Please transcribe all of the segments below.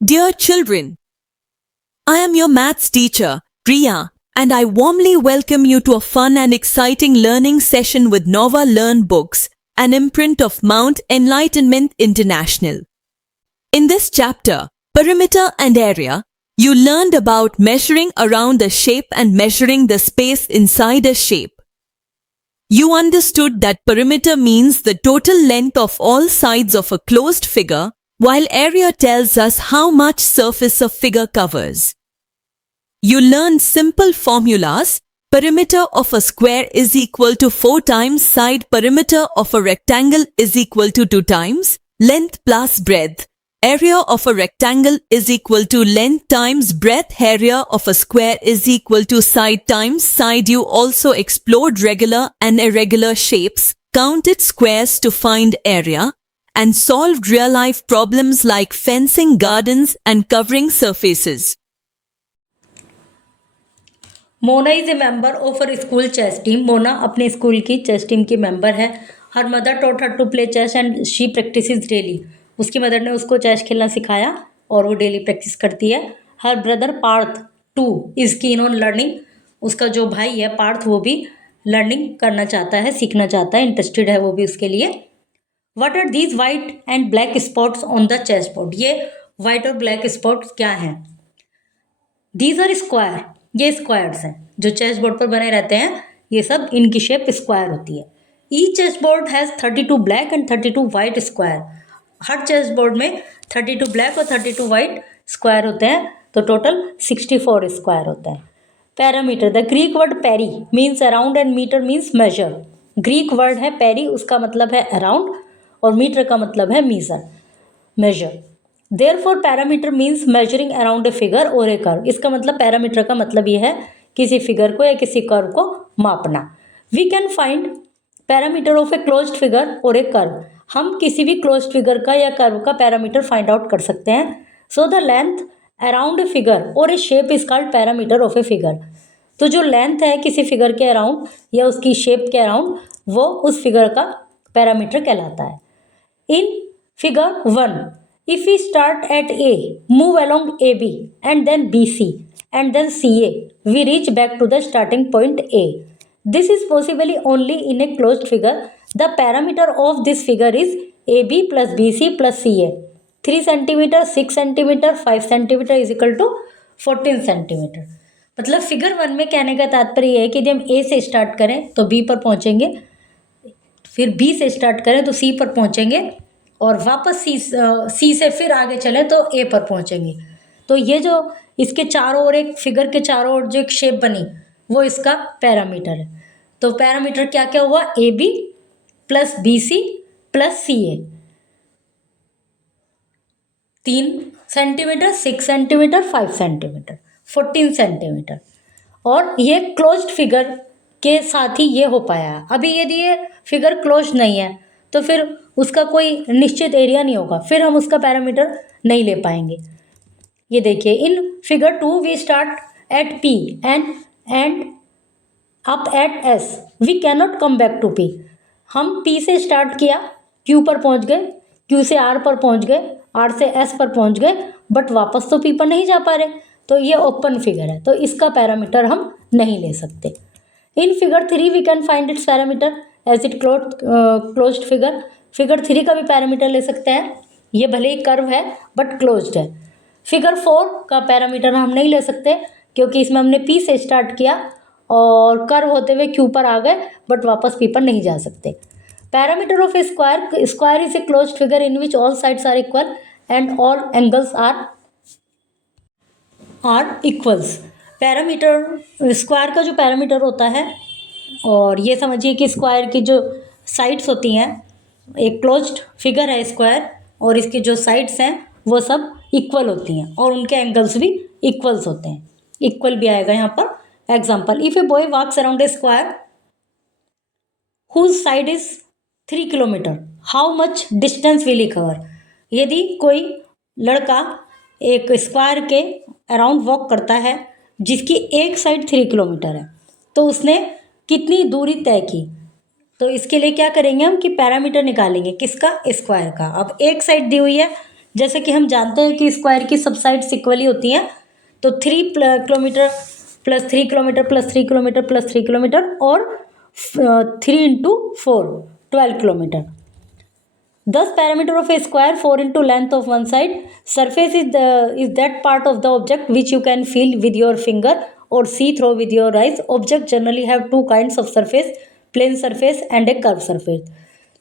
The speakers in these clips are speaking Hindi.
Dear children, I am your maths teacher, Priya, and I warmly welcome you to a fun and exciting learning session with Nova Learn Books, an imprint of Mount Enlightenment International. In this chapter, Perimeter and Area, you learned about measuring around a shape and measuring the space inside a shape. You understood that perimeter means the total length of all sides of a closed figure, while area tells us how much surface a figure covers. You learned simple formulas. Perimeter of a square is equal to 4 times side perimeter of a rectangle is equal to 2 times length plus breadth. Area of a rectangle is equal to length times breadth. Area of a square is equal to side times side. You also explored regular and irregular shapes, counted squares to find area, and solved real-life problems like fencing gardens and covering surfaces. Mona is a member of her school chess team. Mona अपने स्कूल की चेस टीम की मेंबर है. Her mother taught her to play chess and she practises daily. उसकी मदर ने उसको चेस खेलना सिखाया और वो डेली प्रैक्टिस करती है. Her brother Parth too is keen on learning. उसका जो भाई है पार्थ वो भी लर्निंग करना चाहता है, सीखना चाहता है, इंटरेस्टेड है वो भी उसके लिए. What are these white and black spots on the chess board. ये वाइट और ब्लैक स्पॉट्स क्या हैं? These are square. ये स्क्वायर्स हैं जो चेस बोर्ड पर बने रहते हैं. ये सब इनकी शेप स्क्वायर होती है. Each chess board has 32 black and 32 white square. हर चेस बोर्ड में 32 ब्लैक और 32 वाइट स्क्वायर होते हैं, तो टोटल 64 स्क्वायर होता है. Parameter. The Greek word peri means around and metre means measure. Greek word है पेरी, उसका मतलब है अराउंड और मीटर का मतलब है measure. Therefore parameter means measuring around a figure और ए कर्व. इसका मतलब पैरामीटर का मतलब ये है किसी फिगर को या किसी कर्व को मापना. We can find parameter of a closed figure और ए कर्व. हम किसी भी क्लोज्ड फिगर का या कर्व का पैरामीटर फाइंड आउट कर सकते हैं. So the length around a figure और a shape is called parameter of a figure. तो जो लेंथ है किसी फिगर के अराउंड या उसकी शेप के अराउंड वो उस फिगर का पैरामीटर कहलाता है. In figure 1, if we start at A, move along AB and then BC and then CA, we reach back to the starting point A. This is possible only in a closed figure. The parameter of this figure is AB plus BC plus CA. 3 cm, 6 cm, 5 cm is equal to 14 cm. मतलब फिगर 1 में कहने का तात्पर्य है कि यदि हम A से स्टार्ट करें तो B पर पहुँचेंगे, फिर B से स्टार्ट करें तो C पर पहुँचेंगे और वापस सी से फिर आगे चले तो ए पर पहुंचेंगे. तो ये जो इसके चारों ओर एक फिगर के चारों ओर जो एक शेप बनी वो इसका पैरामीटर है. तो पैरामीटर क्या क्या हुआ? A B plus B C plus C A. 3 centimetre, 6 centimetre, 5 centimetre, 14 centimetre. और ये क्लोज्ड फिगर के साथ ही ये हो पाया. अभी यदि ये फिगर क्लोज नहीं है तो फिर उसका कोई निश्चित एरिया नहीं होगा, फिर हम उसका पैरामीटर नहीं ले पाएंगे. ये देखिए in figure 2 we start at P end up at S. We can not come back to P. हम P से स्टार्ट किया, Q पर पहुंच गए, Q से R पर पहुंच गए, R से S पर पहुंच गए, बट वापस तो P पर नहीं जा पा रहे. तो ये ओपन फिगर है, तो इसका पैरामीटर हम नहीं ले सकते. In figure 3 we can find its parameter as it closed figure. Figure 3 का भी पैरामीटर ले सकते हैं. ये भले ही कर्व है बट क्लोज्ड है. फिगर 4 का पैरामीटर हम नहीं ले सकते क्योंकि इसमें हमने P से स्टार्ट किया और कर्व होते हुए Q पर आ गए बट वापस P पर नहीं जा सकते. Parameter of a square. Square is a closed figure in which all sides are equal and all angles are equals. Parameter square का जो पैरामीटर होता है, और ये समझिए कि स्क्वायर की जो साइड्स होती हैं, एक क्लोज्ड फिगर है स्क्वायर और इसकी जो साइड्स हैं वो सब इक्वल होती हैं और उनके एंगल्स भी इक्वल्स होते हैं. इक्वल भी आएगा यहाँ पर. Example, if a boy walks around a square whose side is 3 kilometre, how much distance will he cover. यदि कोई लड़का एक स्क्वायर के अराउंड वॉक करता है जिसकी एक साइड 3 किलोमीटर है तो उसने कितनी दूरी तय की. तो इसके लिए क्या करेंगे हम कि पैरामीटर निकालेंगे किसका? स्क्वायर का. अब एक साइड दी हुई है जैसे कि हम जानते हैं कि स्क्वायर की सब साइड्स इक्वली होती हैं, तो 3 kilometre plus 3 kilometre plus 3 kilometre plus 3 kilometre और 3 into 4 12 kilometre. Thus, parameter of a square 4 into length of one side. Surface is that part of the object which you can feel with your finger or see through with your eyes. Objects generally have two kinds of surface, plane surface and a curved surface.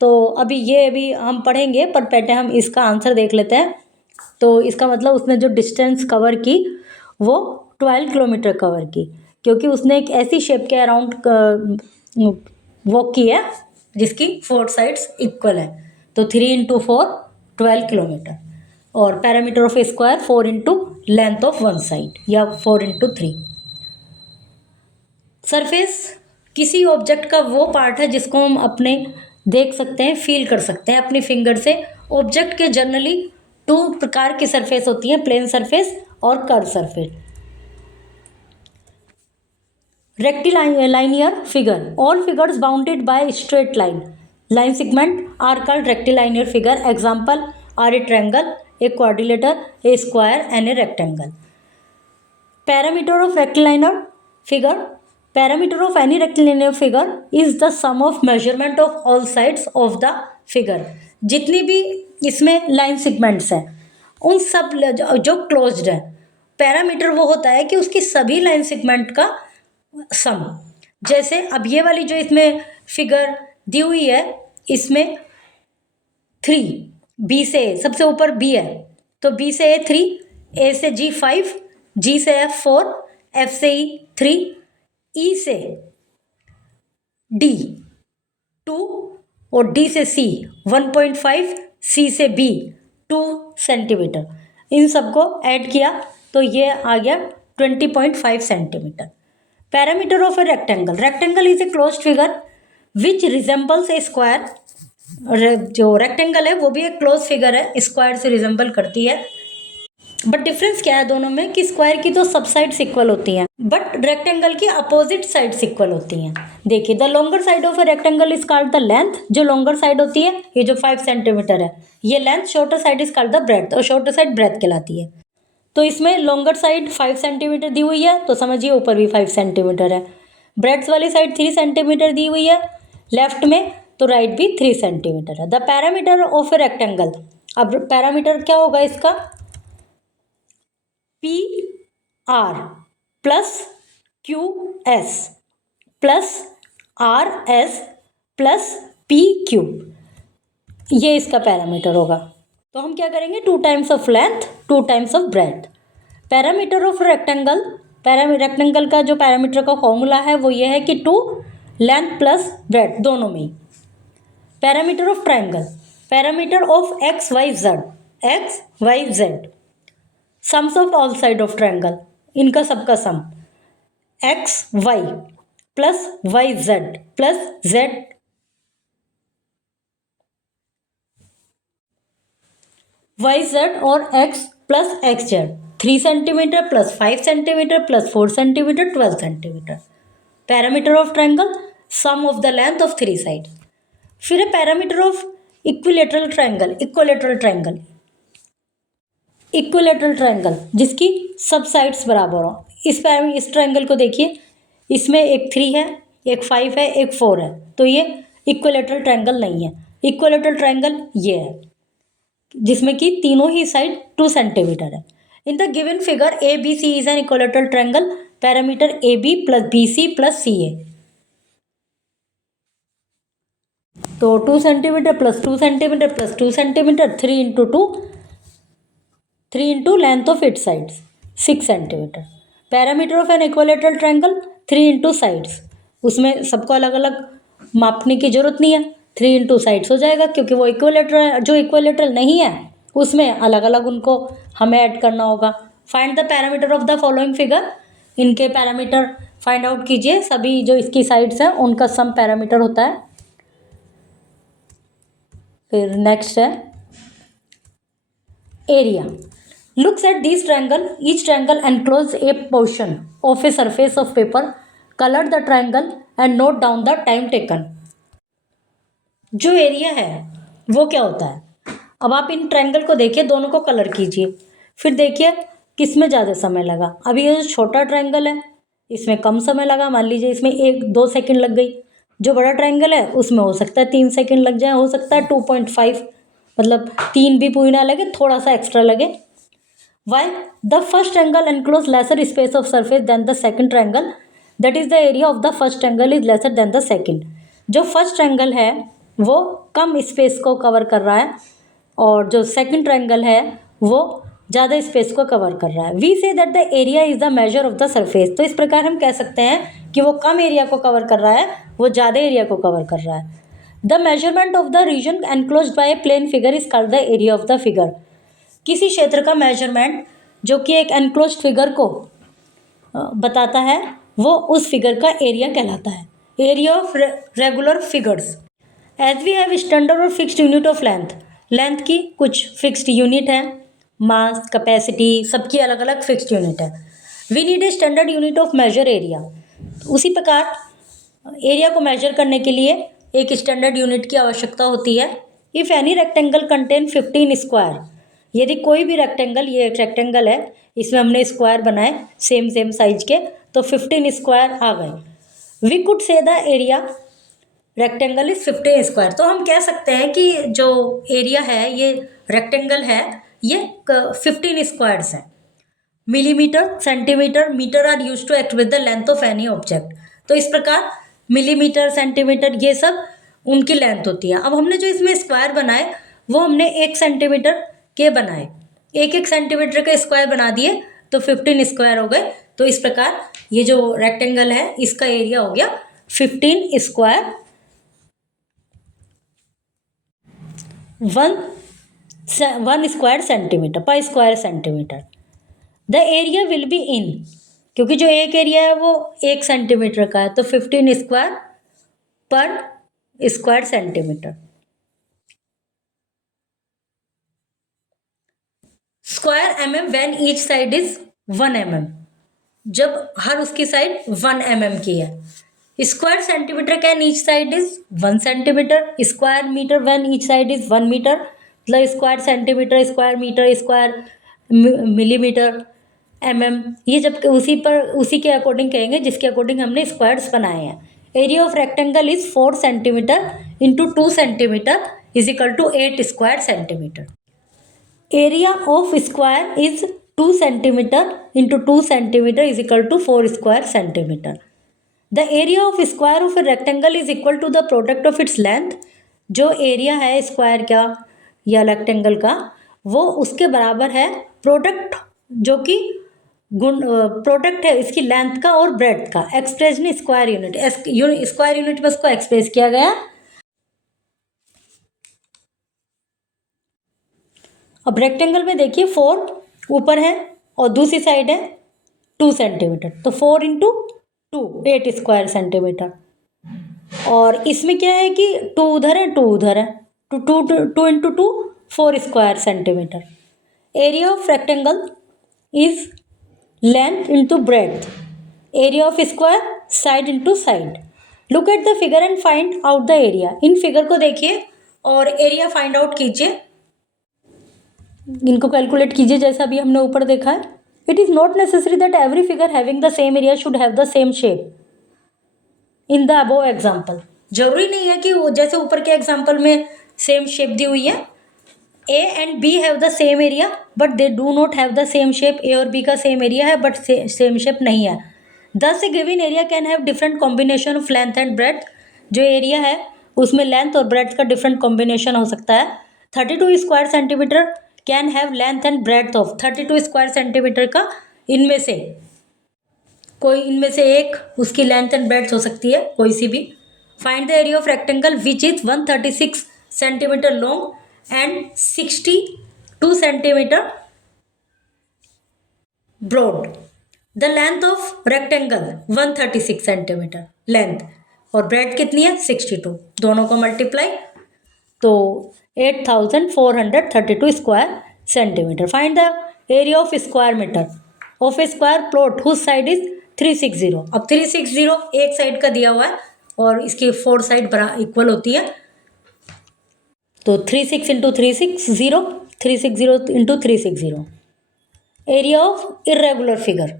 तो अभी हम पढ़ेंगे, पर पहले हम इसका आंसर देख लेते हैं. तो इसका मतलब उसने जो डिस्टेंस कवर की वो 12 किलोमीटर कवर की, क्योंकि उसने एक ऐसी शेप के अराउंड वॉक की है जिसकी 4 साइड्स इक्वल है. तो 3 इंटू 4 12 किलोमीटर, और parameter of a square 4 into length of one side या 4 इंटू 3. सरफेस किसी ऑब्जेक्ट का वो पार्ट है जिसको हम अपने देख सकते हैं, फील कर सकते हैं अपनी फिंगर से. ऑब्जेक्ट के जनरली 2 प्रकार की सरफेस होती हैं, प्लेन सरफेस और curve surface. Rectilinear figure. All figures bounded by straight line segment are called rectilinear figure. Example are a triangle, a quadrilateral, a square and a rectangle. Parameter of rectilinear figure. Parameter of any rectilinear figure is the sum of measurement of all sides of the figure. जितनी भी इसमें लाइन सेगमेंट्स हैं उन सब जो क्लोज्ड है, पैरामीटर वो होता है कि उसकी सभी लाइन सेगमेंट का सम. जैसे अब ये वाली जो इसमें फिगर दी हुई है, इसमें 3 बी से ए, सबसे ऊपर बी है तो बी से ए 3, ए से जी 5, जी से एफ 4, एफ से ई 3, ई से डी 2 और डी से सी 1.5, सी से बी 2 सेंटीमीटर. इन सबको ऐड किया तो ये आ गया 20.5 centimetre. Parameter of a rectangle. Rectangle is a closed figure which resembles A square. जो रेक्टेंगल है वो भी एक क्लोज फिगर है, स्क्वायर से रिजेंबल करती है. बट डिफरेंस क्या है दोनों में कि स्क्वायर की तो सब साइड्स इक्वल होती हैं बट रेक्टेंगल की अपोजिट साइड्स इक्वल होती हैं. देखिए, the longer side of a rectangle is called the length. जो लॉन्गर साइड होती है, ये जो 5 सेंटीमीटर है, ये length. Shorter side is called the breadth, और शॉर्टर साइड ब्रेड्थ कहलाती है. तो इसमें लॉन्गर साइड 5 सेंटीमीटर दी हुई है, तो समझिए ऊपर भी 5 सेंटीमीटर है. ब्रेड्थ वाली साइड 3 सेंटीमीटर दी हुई है लेफ्ट में, तो राइट भी 3 सेंटीमीटर है. The parameter of a rectangle. अब पैरामीटर क्या होगा इसका? P R plus Q S plus R S plus P Q, ये इसका पैरामीटर होगा. तो हम क्या करेंगे? 2 times of length 2 times of breadth. Parameter of rectangle. Rectangle का जो पैरामीटर का फॉर्मूला है वो ये है कि 2 लेंथ प्लस ब्रेड्थ दोनों में. Parameter of triangle. Parameter of X Y Z. Sums of all side of triangle, इनका सबका sum X Y plus Y Z plus Z Y Z और X plus X Z. 3 centimetre plus 5 centimetre plus 4 centimetre 12 centimetre. Parameter of triangle, sum of the length of 3 side. फिर है parameter of equilateral triangle. Equilateral triangle जिसकी सब साइड्स बराबर हो. इस ट्राइंगल को देखिए, इसमें एक 3 है, एक 5 है, एक 4 है, तो ये इक्विलेटरल ट्राइंगल नहीं है. इक्विलेटरल ट्राइंगल ये है जिसमें कि तीनों ही साइड 2 सेंटीमीटर है. In the given figure A B C is an equilateral triangle. Parameter A B plus B C plus C A. तो 2 centimetre plus 2 centimetre plus 2 centimetre 3 into 2, 3 into length of it sides 6 centimetre. Parameter of an equilateral triangle 3 into sides. उसमें सबको अलग अलग मापने की जरूरत नहीं है, 3 इंटू साइड्स हो जाएगा, क्योंकि वो इक्विलेटरल नहीं है उसमें अलग अलग उनको हमें ऐड करना होगा. Find the parameter of the following figure. इनके पैरामीटर फाइंड आउट कीजिए. सभी जो इसकी साइड्स हैं उनका सम पैरामीटर होता है. फिर नेक्स्ट है area. Looks at this triangle. Each triangle encloses a portion of a surface of paper. Color the triangle and note down the time taken. जो एरिया है वो क्या होता है? अब आप इन ट्रायंगल को देखिए, दोनों को कलर कीजिए, फिर देखिए किस में ज़्यादा समय लगा। अभी ये जो छोटा ट्रायंगल है इसमें कम समय लगा, मान लीजिए इसमें 1-2 सेकंड लग गई। जो बड़ा ट्रायंगल है उसमें हो सकता है 3 सेकंड लग जाए, हो सकता है 2.5, मतलब 3 भी पूरी ना लगे, थोड़ा सा एक्स्ट्रा लगे। While the first triangle enclose lesser space of surface than the second triangle, that is the area of the first triangle is lesser than the second. जो फर्स्ट ट्रायंगल है वो कम स्पेस को कवर कर रहा है और जो सेकंड ट्रायंगल है वो ज़्यादा स्पेस को कवर कर रहा है। We say that the area is the measure of the surface. तो इस प्रकार हम कह सकते हैं कि वो कम एरिया को कवर कर रहा है, वो ज़्यादा एरिया को कवर कर रहा है। The measurement of the region enclosed by a plane figure is called the area of the figure. किसी क्षेत्र का मेजरमेंट जो कि एक एनक्लोज्ड फिगर को बताता है वो उस फिगर का एरिया कहलाता है। Area of regular figures. As we have standard और fixed unit of length. Length की कुछ फिक्स्ड यूनिट है, मास, कैपेसिटी, सबकी अलग अलग फिक्स्ड यूनिट है। We need a standard unit of measure area. उसी प्रकार एरिया को मेजर करने के लिए एक स्टैंडर्ड यूनिट की आवश्यकता होती है। If any rectangle contain 15 square, यदि कोई भी रेक्टेंगल, ये एक रेक्टेंगल है, इसमें हमने स्क्वायर बनाए सेम साइज के, तो 15 स्क्वायर आ गए। We could say the area rectangle is 15 square. तो हम कह सकते हैं कि जो एरिया है, ये रेक्टेंगल है, ये 15 स्क्वायर्स है। Millimetre, centimetre, metre are use to express the length of any object. तो इस प्रकार मिलीमीटर, सेंटीमीटर, ये सब उनकी लेंथ होती है। अब हमने जो इसमें स्क्वायर बनाए वो हमने 1 सेंटीमीटर के बनाए, 1 सेंटीमीटर के स्क्वायर बना दिए तो 15 स्क्वायर हो गए। तो इस प्रकार ये जो रेक्टेंगल है इसका एरिया हो गया 15 स्क्वायर, 1 स्क्वायर सेंटीमीटर पर square centimetre. The area will be in, क्योंकि जो एक एरिया है वो 1 सेंटीमीटर का है, तो 15 स्क्वायर पर square centimetre. Square mm when each side is 1 mm, जब हर उसकी साइड 1 mm की है। Square centimetre can each side is 1 centimetre. Square metre when each side is 1 metre, मतलब square centimetre, square metre, square millimetre, mm, ये जब उसी के अकॉर्डिंग कहेंगे जिसके अकॉर्डिंग हमने स्क्वायर्स बनाए हैं। Area of rectangle is 4 centimetre into 2 centimetre is equal to 8 square centimetre. Area of square is 2 centimetre into 2 centimetre is equal to 4 square centimetre. The area of square of a rectangle is equal to the product of its length. जो एरिया है स्क्वायर का या रेक्टेंगल का, वो उसके बराबर है प्रोडक्ट, जो कि प्रोडक्ट है इसकी लेंथ का और ब्रेड्थ का। Expression square unit, square unit में उसको एक्सप्रेस किया गया। अब रेक्टेंगल में देखिए 4 ऊपर है और दूसरी साइड है 2 सेंटीमीटर, तो 4 इंटू 2 8 स्क्वायर सेंटीमीटर। और इसमें क्या है कि 2 उधर है, 2 उधर है, तो 2 into 2 4 square centimetre. Area of rectangle is length into breadth. Area of square side into side. Look at the figure and find out the area. In figure को देखिए और एरिया फाइंड आउट कीजिए, इनको कैलकुलेट कीजिए जैसा भी हमने ऊपर देखा है। It is not necessary that every figure having the same area should have the same shape in the above example. जरूरी नहीं है कि वो जैसे ऊपर के एग्जाम्पल में सेम शेप दी हुई है। A and B have the same area but they do not have the same shape. A और बी का सेम एरिया है बट सेम शेप नहीं है। Thus a given area can have different combination of length and breadth. जो एरिया है उसमें लेंथ और ब्रेड्थ का डिफरेंट कॉम्बिनेशन हो सकता है। 32 square centimetre can have length and breadth of 32 square centimetre का इनमें से कोई इनमें से एक उसकी लेंथ एंड ब्रेड्थ हो सकती है, कोई सी भी। Find the area of rectangle which is 136 centimetre long and 62 centimetre broad. The length of rectangle 136 centimetre length और ब्रेड कितनी है 62, दोनों को मल्टीप्लाई तो 8432 square centimetre. Find the area of square metre of a square plot whose side is 360। अब 360 एक साइड का दिया हुआ है और इसकी 4 साइड इक्वल होती है। तो 36 into 360, 360 into 360, area of irregular figure.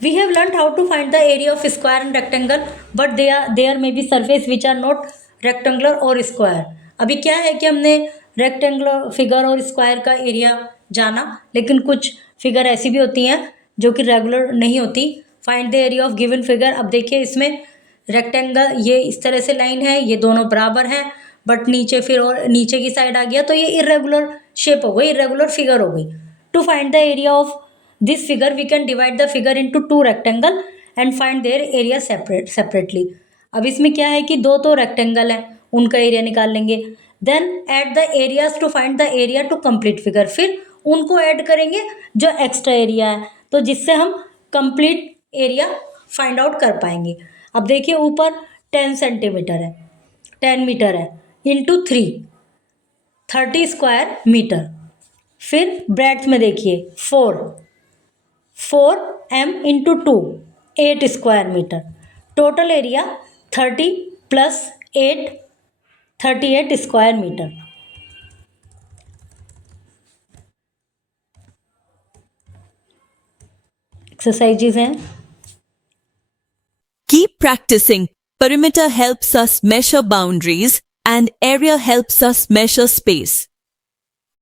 We have learnt how to find the area of square and rectangle, but there may be surface which are not rectangular or square. अभी क्या है कि हमने रेक्टेंगुलर फिगर और स्क्वायर का एरिया जाना, लेकिन कुछ फिगर ऐसी भी होती हैं जो कि रेगुलर नहीं होती. Find the area of given figure. अब देखिए इसमें रेक्टेंगल, ये इस तरह से लाइन है, ये दोनों बराबर हैं, बट नीचे फिर और नीचे की साइड आ गया तो ये इरेगुलर शेप हो गई, इरेगुलर फिगर हो गई. To find the area of this figure we can divide the figure into two rectangle and find their area separately. अब इसमें क्या है कि दो तो रेक्टेंगल है, उनका एरिया निकाल लेंगे. Then add the areas to find the area to complete figure. फिर उनको ऐड करेंगे जो एक्स्ट्रा एरिया है, तो जिससे हम कंप्लीट एरिया फाइंड आउट कर पाएंगे. अब देखिए ऊपर 10 सेंटीमीटर है, 10 मीटर है, इंटू 3, 30 स्क्वायर मीटर. फिर ब्रेड्थ में देखिए 4m into 2, 8 square metre. Total area 30 plus 8, 38 square metre. Exercises हैं. Keep practicing. Perimeter helps us measure boundaries and area helps us measure space.